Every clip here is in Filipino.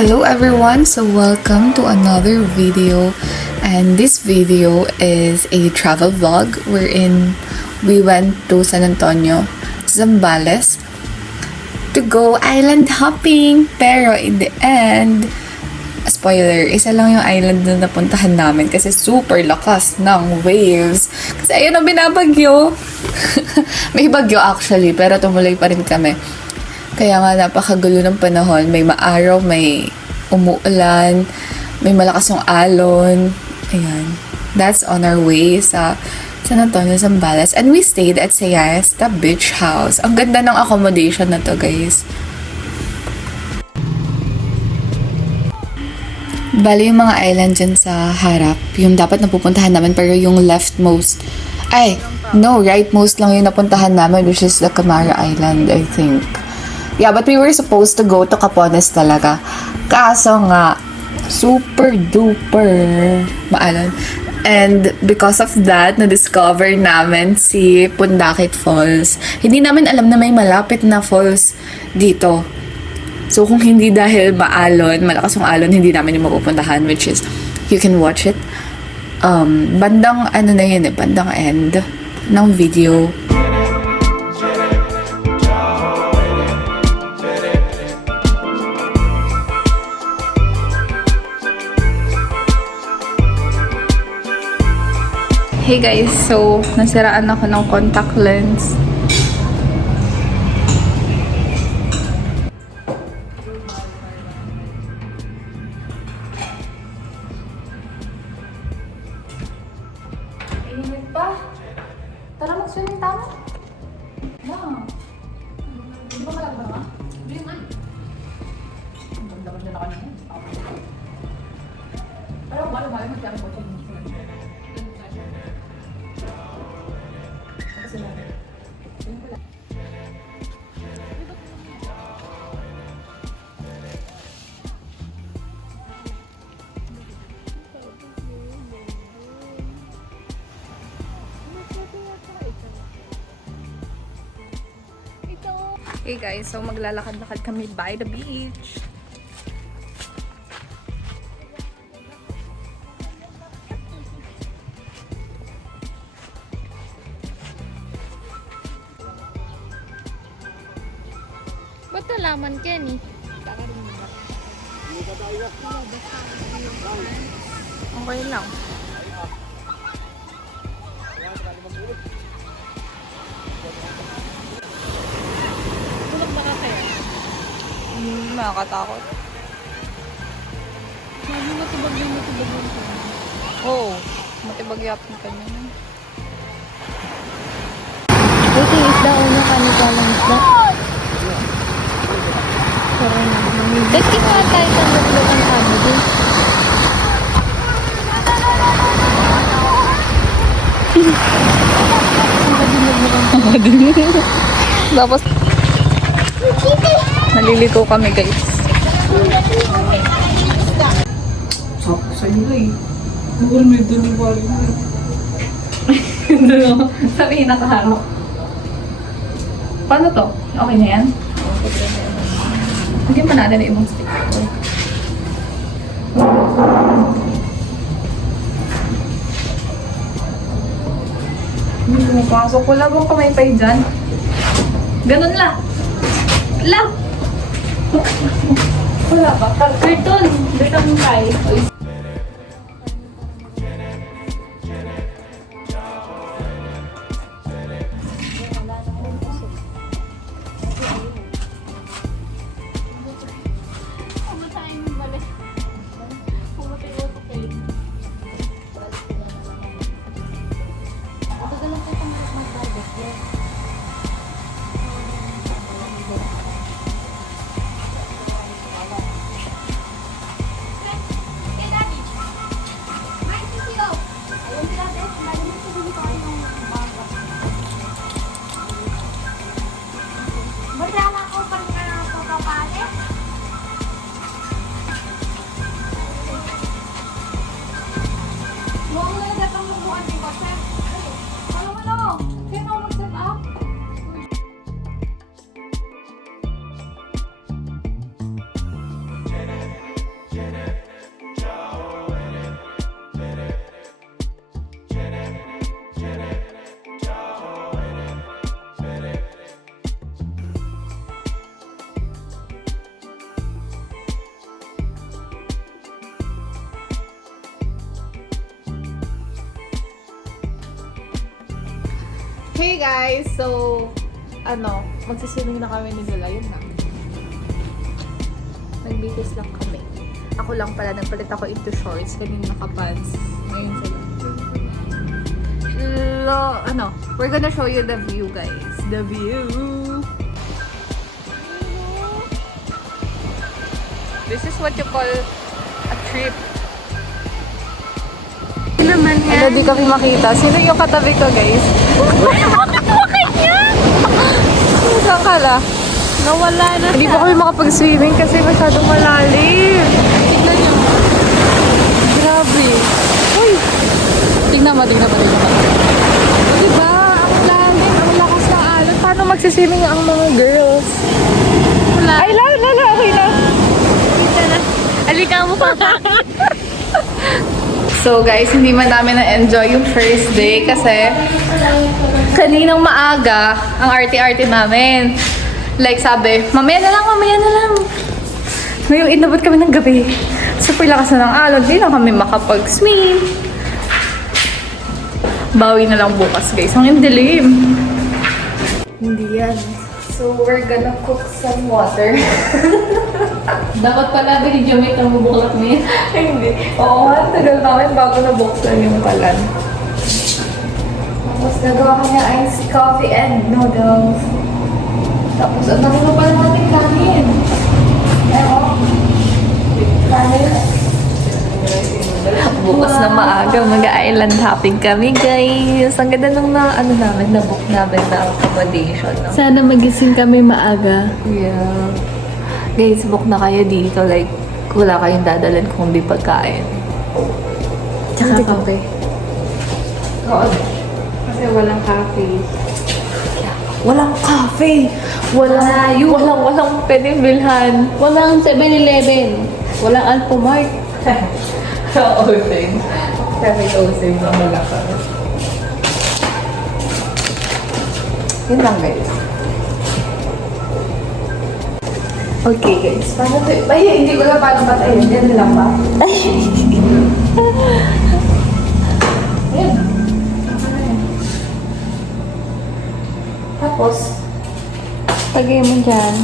Hello everyone, so welcome to another video, and this video is a travel vlog wherein we went to San Antonio, Zambales to go island hopping. Pero in the end, spoiler, isa lang yung island na napuntahan namin kasi super lakas ng waves. Kasi ayun ang binabagyo. May bagyo actually, pero tumuloy pa rin kami. Kaya nga napakagulo ng panahon. May maaraw, may umuulan, may malakas yung alon. Ayan. That's on our way sa San Antonio, Zambales. And we stayed at Siesta Beach House. Ang ganda ng accommodation na to, guys. Bali yung mga island dyan sa harap, yung dapat napupuntahan namin, pero yung leftmost, rightmost lang yung napuntahan namin, which is the Camara Island, I think. Yeah, but we were supposed to go to Capones talaga. Kaso nga, super duper maalon. And because of that, na-discover namin si Pundakit Falls. Hindi namin alam na may malapit na falls dito. So kung hindi dahil malakas yung alon, hindi namin yung mapupuntahan, which is, you can watch it. Bandang end ng video. Hey guys, so nasiraan ako ng contact lens. Init pa. Tara mag-swimming tama. Wow. Hindi ba malagba ka? Hindi man. Ang ganda-ganda na kanina. Pero balo-balo mag-tiyan ko ito. Hey guys, so maglalakad-lakad kami by the beach. Ba't nalaman Kenny? Okay lang. Tulog ba ka kaya? Nakakatakot. Sabi matibag yung Oo. Matibag yapin ka niya. Ito yung isda o na kanikalang isda. Sarang naman. Ba't kinuha tayo sa luklukan kami din? Tapos, naliligo kami guys. Sakto sa iyo eh. Bukul mo doon yung bali mo. Doon sabihin nakaharap. Paano to? Okay na yan? Lagyan pa natin na ibang stick. Hindi pumapasok. Wala bang kamaypay dyan? Ganun lang. Lang! Wala ba? Cartoon! Cartoon tayo. Hey guys! So, magsiswimming na kami ni Lola. Yun na. Nagbihis lang kami. Ako lang pala, nagpalit ako into shorts. Kanina naka-pants. Ngayon sila. We're gonna show you the view, guys. The view! This is what you call a trip. Naman yan. Ano, di kami makita. Sino yung katabi ko, guys? Bakit mo kanya? Saan ka la? Nawala na Hindi siya. pa kami makapag-swimming kasi masyadong malalim. Tignan niyo. Grabe. Uy! Tingnan mo. Diba? Ang lalim, ang lakas ng alon. Paano magsiswimming ang mga girls? Wala. Ay, lala, okay na. Kita na. Alika mo pa. So guys, hindi man namin na-enjoy yung first day kasi kaninang maaga ang arte-arte namin. Like sabi, mamaya na lang. Ngayon, inabot kami ng gabi. Super lakas na ng alon. Di na kami makapag-swim. Bawi na lang bukas guys. Ang dilim. Hindi yan. So, we're gonna cook some water. Dapat pala video may bubuklak mo yan. Hindi. Oo nga, tagal namin bago nabuksan yung kalan. Tapos nagawa kami iced coffee and noodles. Tapos ang dami na pala natin kanin. Ewan. Kanin. Bukas na maaga, mag-island hopping kami guys. Ang ganda nung na-book namin na accommodation. No? Sana magising kami maaga. Yeah. Guys, book na kayo dito. Like, wala kayong dadalan kung di pagkain. Tsaka kape. Oo. Kasi walang cafe. Walang cafe! Walang pwedeng bilhan. Walang 7-Eleven. Walang Alphamart. Osing. Traffic Osing ang wala ka. Yun lang guys. Okay guys, paano to? Ay, hindi ko lang paano patayin. Yan lang ba? Yan. Tapos, Tagay mo dyan.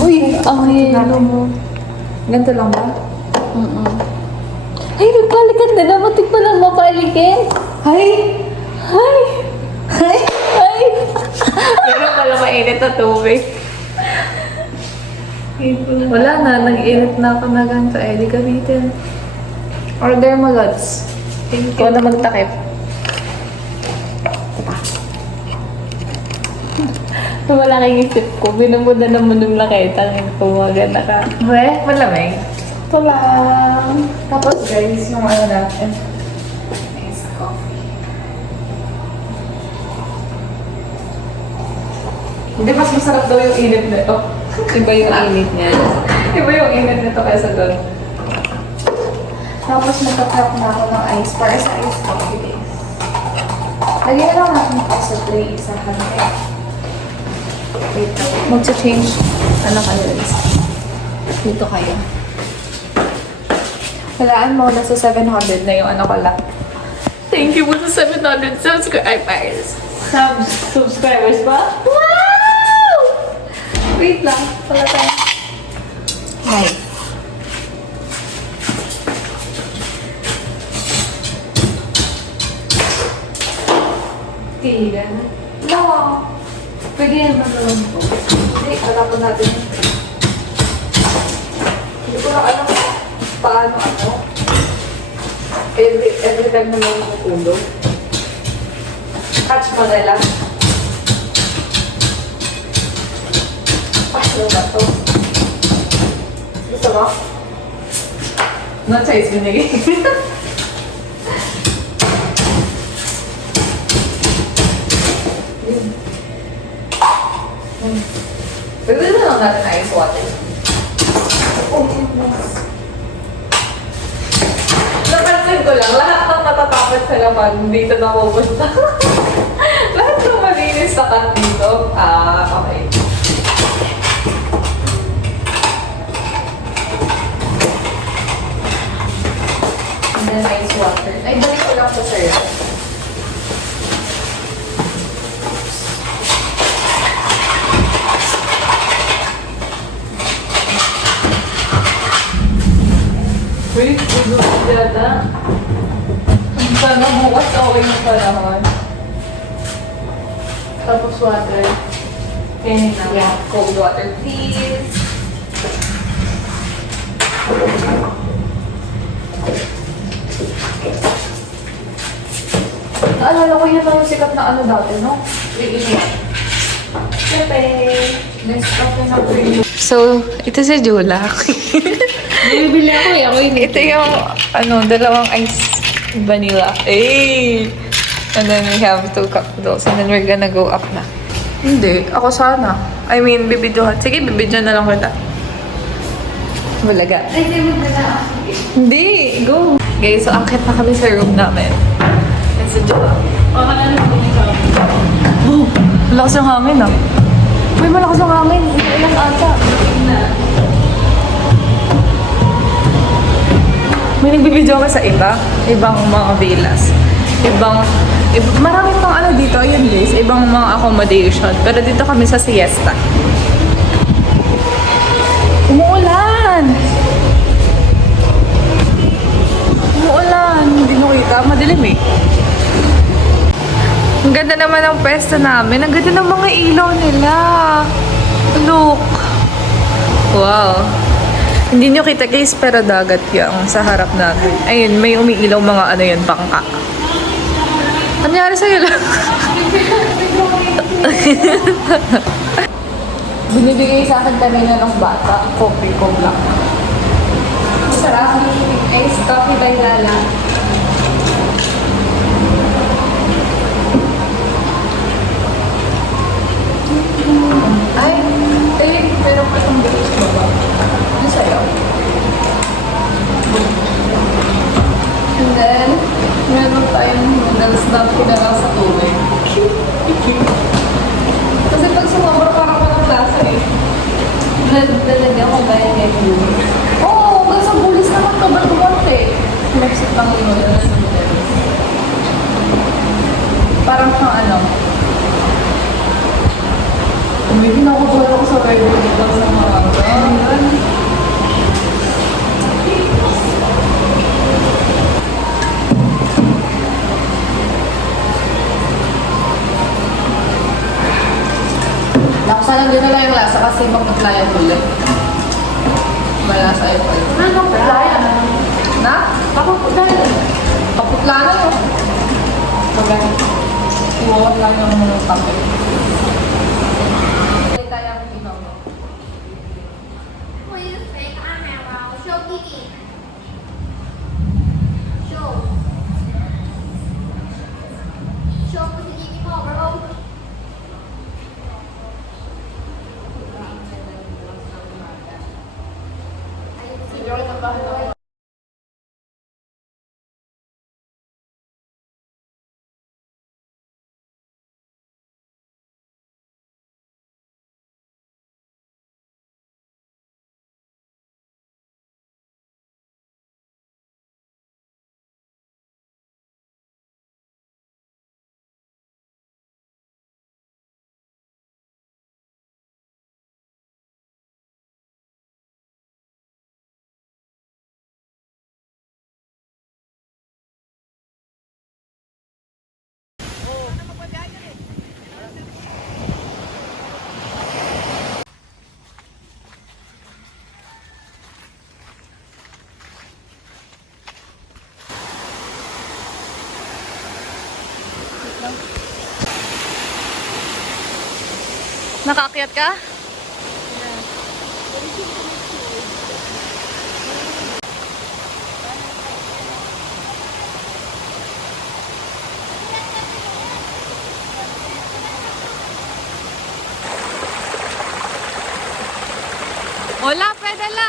uy, Ang yelo mo. ganito lang ba? Ay, nagpalikan na naman. Tigpa lang mapalikin. Hay! Ay! Hay! Ay! Meron pala mainit na tubig. Wala na, nag-init na ako na ganito. Eh, di gamitin. Order mo, Lods. Thank Ikaw na magtakip. Malaking isip ko. Binumuda naman yung lakita. Pumaga na ka. We, malamig. Ito lang. Tapos guys, yung natin. Nice coffee. Hindi, mas masarap daw yung init nito. Iba yung init niya. Iba yung init nito kaysa doon. Tapos nagka-prep na ako ng ice para sa ice coffee guys. Lagyan na lang natin ito sa tray sa hante. Wait, magsa-change. Ano kayo guys? Dito kayo. Walaan mo, nasa 700 na yung ano ko lang. Thank you po sa 700 subscribers. Subscribers ba? Wow! Wait lang. Wala tayo. Hi. Tigan. No. Pwede yan naman po. Hindi, wala po natin. Hindi ko na alam paano every time na may matulog. Catch mo na lang. Ano ba to? Gusto mo? No choice, binigay. Pwede na lang natin ice water. Oh, nice. Napansin ko lang, lahat ng natatakot sa laman dito na pupunta. Lahat ng malinis sa cut dito. Okay. And then ice water. Ay, balik ko lang sa sir. Yata. Sana bukas okay yung panahon. Tapos water. Kaya na. Yeah, cold water please. Naalala ko yun ang sikat na ano dati, no? So, ito si Jula. Bibili ako eh. Ako yun. Ito yung, dalawang ice vanilla. Eh! And then we have 2 cup noodles. And then we're gonna go up na. Hindi. Ako sana. I mean, bibidyohan. Sige, bibidyohan na lang kita. Bulaga. Ay, di mo na. Hindi! Go! Guys, so angkit na kami sa room namin. And si Jula. Baka na lang kung ikaw. Oh! Malakas yung hangin ah. Uy, malakas yung hangin. Ilang ata. May nagbibidyo ako sa ibang mga villas. Marami pang ano dito, ayun guys, ibang mga accommodation. Pero dito kami sa siesta. Umuulan! Umuulan! Hindi mo kita, madilim eh. Ang ganda naman ng pwesto namin. Ang ganda ng mga ilaw nila. Look! Wow! Hindi nyo kita guys, pero dagat yung sa harap natin. Ayun, may umiilaw mga ano yun, bangka. Nangyari sa'yo lang. Binibigay sa akin kanina ng bata, coffee ko black. Masarap yung ice coffee by Lala. Ay, pero pa itong bilis mo ba? Ano sa'yo? And then, meron tayong noodles na pinala sa tubig. Kasi pag sumabra, parang walang lasa eh. Talaga ako ba yung ganyan? Oo, hanggang sa bulis naman to, ba't kumante? Sinapsit lang yung noodles sa noodles. Parang kang ano, may ginagawa ako sa red dito sa mga ganyan. Sana din na yung lasa kasi magpapla yung ulit. Malasa yung ulit. Ano pala yan? Na? Kapaputla yun. Kaputla na yun. Maganda. Iwawan lang yung mga kape. Please take our camera. Show Kiki. Show. Show ko si Kiki mo, bro. Nakaakyat ka? Wala, pedala!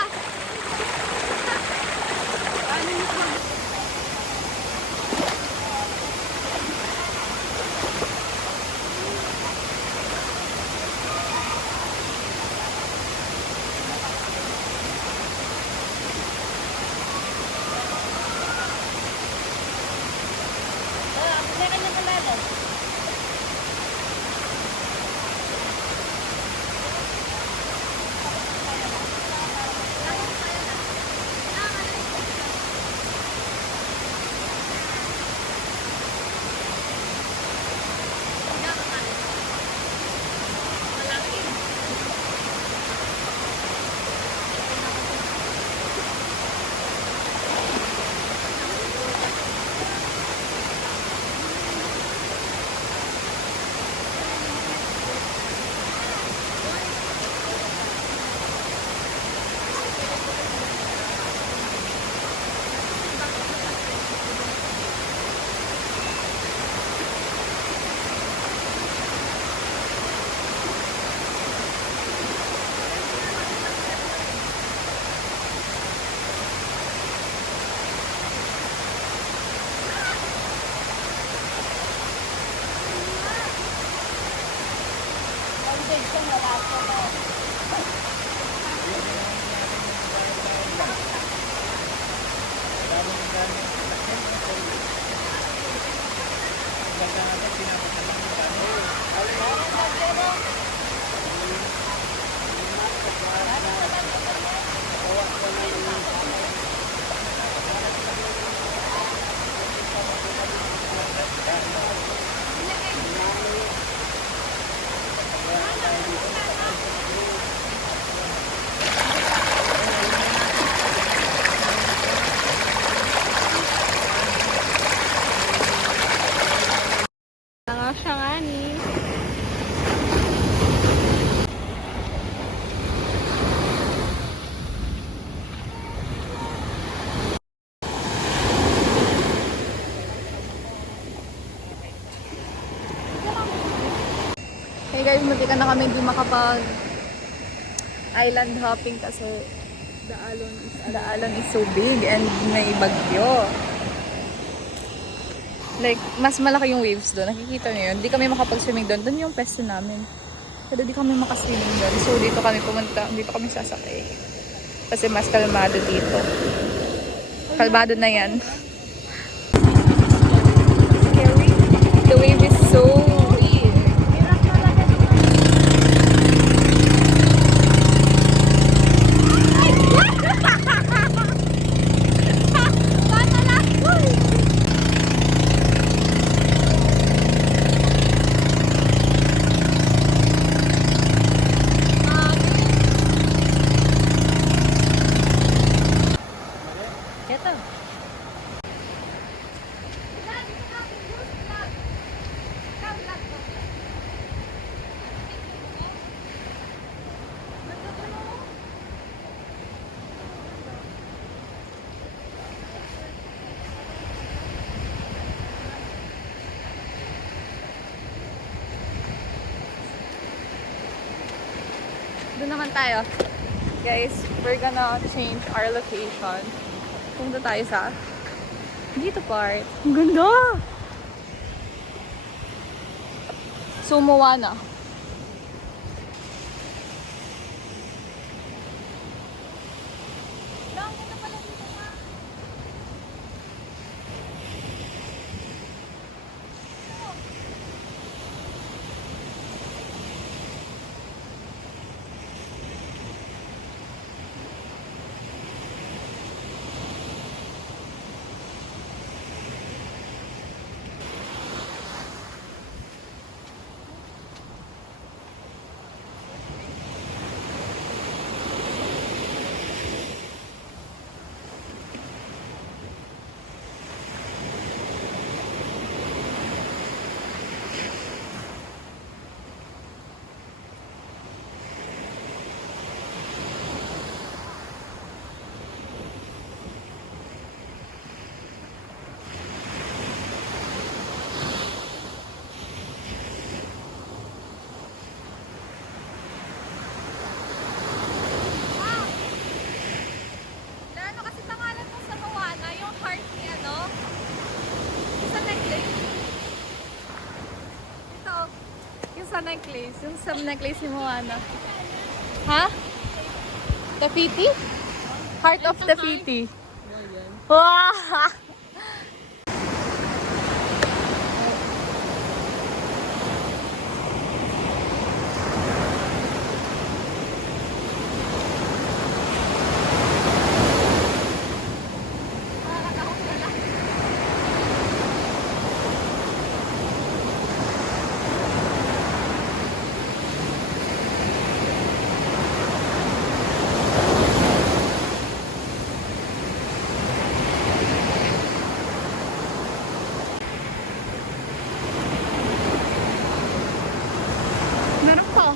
guys, munti ka na kami hindi makapag island hopping kasi the alon is so big and may bagyo. Like, mas malaki yung waves doon. Nakikita niyo yun. Hindi kami makapag-swimming doon. Doon yung pesto namin. Pero di kami makaswimming doon. So, dito kami pumunta. Dito kami sasakay. Kasi mas kalmado dito. Kalmado na yan. Scary. The wave is so weird. Doon naman tayo. Guys, we're gonna change our location. Punta tayo sa dito part. Ang ganda! Moana. Necklace. Yung sub necklace ni Moana. Ha? Tafiti? Heart of Tafiti. Wow! Meron pa.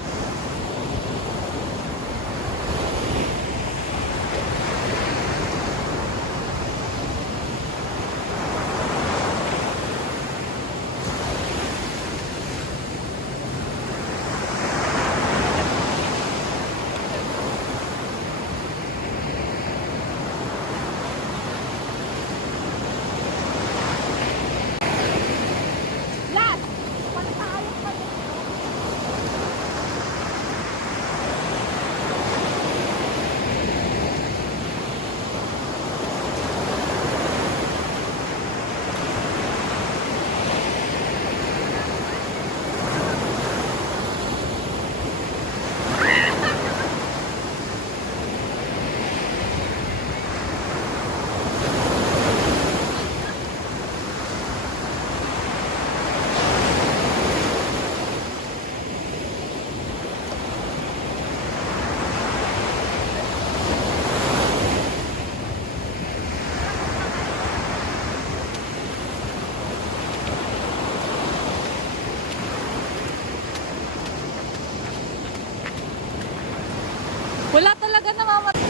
Wala talaga namamatay.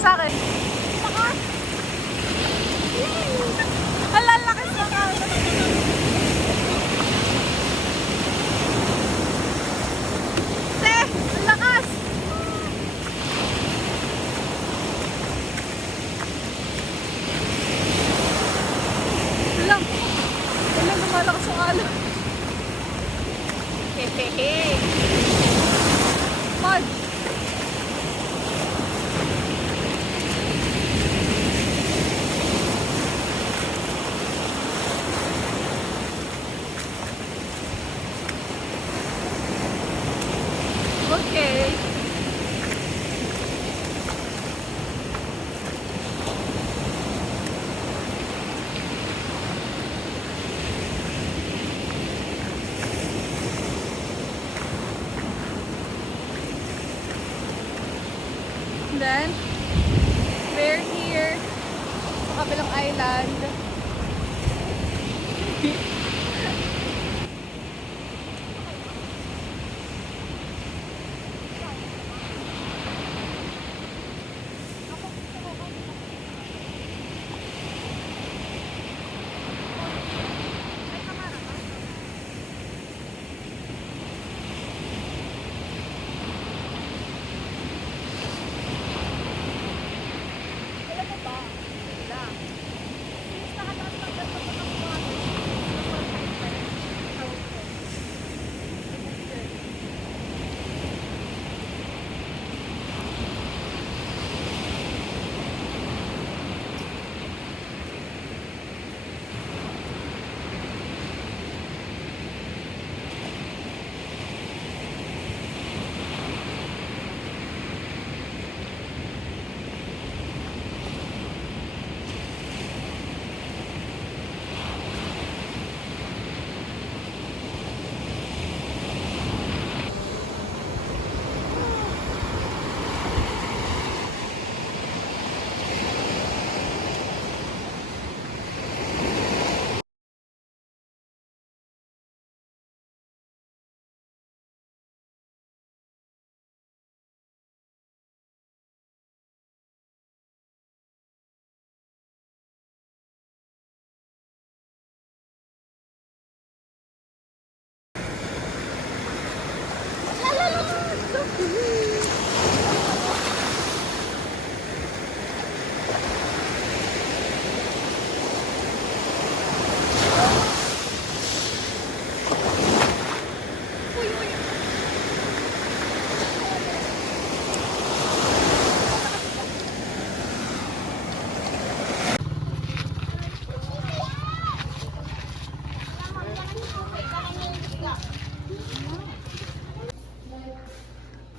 sa akin. Lakas! Hala, lakas na ka! Te! Ang lakas! Hala! Hala, lumalakas ang alon. Hehehe! Pod! Okay. Then, we're here sa kabilang island.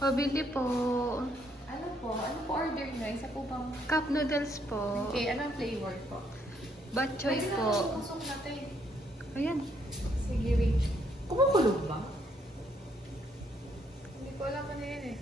Pabili po. Ano po? Ano po order nyo? Isa po bang... Cup noodles po. Okay, anong flavor po? Bok choy po. Pusok natin. Ayan. Sige, wait. Kumukulog ba? Hindi ko alam ano yan eh.